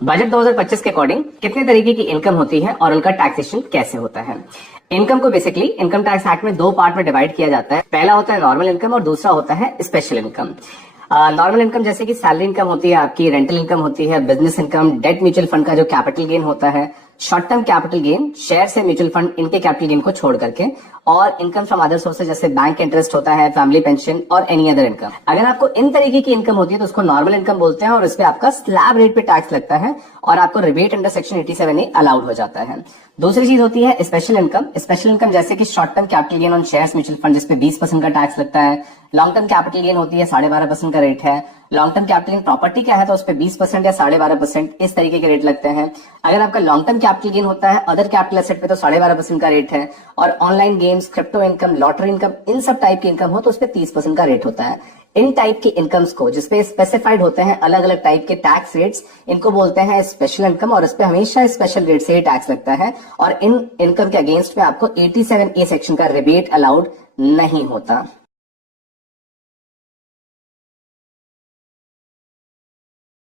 Budget 2025 के according कितने तरीके की इनकम होती है और उनका टैक्सेशन कैसे होता है। इनकम को बेसिकली इनकम टैक्स एक्ट में दो पार्ट में डिवाइड किया जाता है। पहला होता है नॉर्मल इनकम और दूसरा होता है स्पेशल इनकम। नॉर्मल इनकम जैसे कि सैलरी इनकम होती है, आपकी रेंटल इनकम होती है, business income, debt mutual fund का जो कैपिटल गेन होता है, short term capital gain, share से म्यूचुअल फंड, इनके कैपिटल गेन को छोड़ करके, और इनकम फ्रॉम अदर सोर्सेज जैसे बैंक इंटरेस्ट होता है, फैमिली पेंशन और एनी अदर इनकम। अगर आपको इन तरीके की इनकम होती है तो उसको नॉर्मल इनकम बोलते हैं और इस पे आपका स्लैब रेट पे टैक्स लगता है और आपको rebate under section 87A allowed हो जाता है। दूसरी चीज होती है स्पेशल इनकम। स्पेशल इनकम जैसे कि short term capital gain on shares mutual fund, जिसपे 20% का टैक्स लगता है। लॉन्ग टर्म कैपिटल गेन होती है 12.5% का रेट है। Long term capital gain property क्या है तो उस पर 20% या 12.5% इस तरीके के रेट लगते हैं। अगर आपका लॉन्ग टर्म कैपिटल गेन होता है अदर कैपिटल एसेट पे तो 12.5% का रेट है। और online games, crypto income, lottery income, इन सब टाइप की इनकम हो तो उस पर 30% का रेट होता है। इन टाइप की इनकम्स को जिसपे स्पेसिफाइड होते हैं अलग अलग टाइप के टैक्स रेट्स, इनको बोलते हैं स्पेशल इनकम और इस पे हमेशा स्पेशल रेट से ही टैक्स लगता है। और इन इनकम के अगेंस्ट में आपको 87A सेक्शन का रिबेट अलाउड नहीं होता।